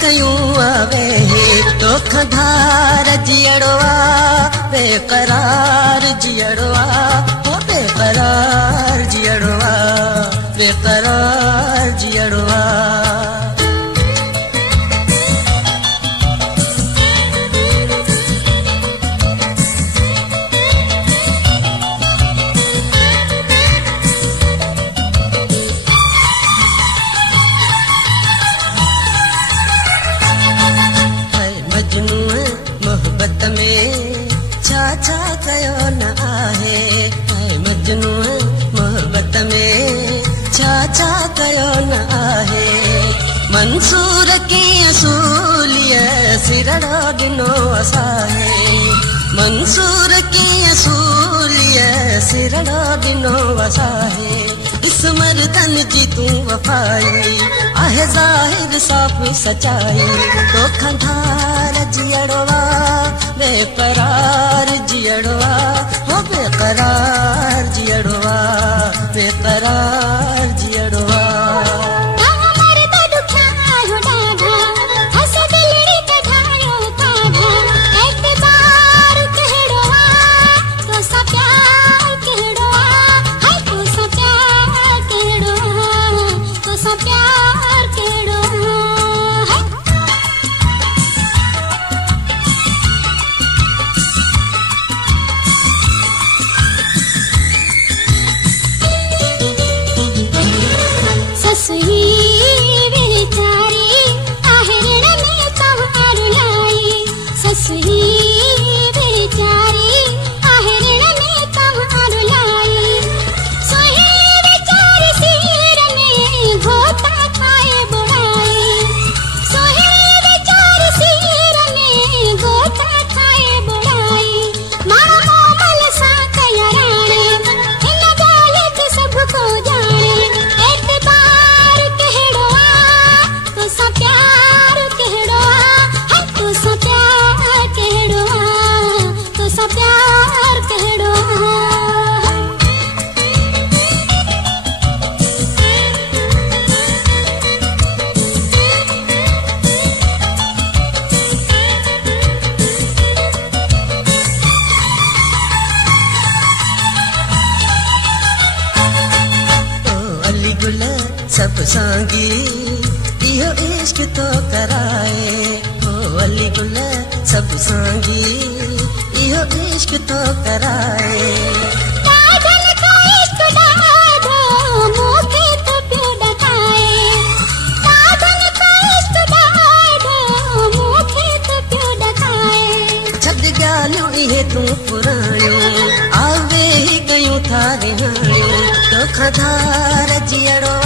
कयूं आवे तोखधार जियड़वा बेकरार जियड़वा हो बेकरार जियड़वा बेकरार जियड़वा मोहब्बत में छा छा कयो न आहे ऐं मजनू मोहब्बत में छा छा कयो न आहे मंसूर कीअं सूलीअ सिरड़ो ॾिनो असांखे मंसूर कीअं सूलीअ सिरड़ो ॾिनो असांखे मर्दन जी तू वफाई आहे ज़ाहिर साफ़ सचाई तोखधार जियड़वा बेकरार जियड़वा हो बेकरार जियड़वा बेकरार जियड़वा सब सांगी इहो इश्क तो कराए हो अली गुल सब सांगी इहो इश्क तो कराए काजल का इश्क डाढो मूंखे तो पियो ॾकाए काजल का इश्क डाढो मूंखे तो पियो ॾकाए छॾ ॻाल्हियूं इहे तूं पुराणियूं आवे ई कयूं था रिहाणियूं तोखधार जियड़ो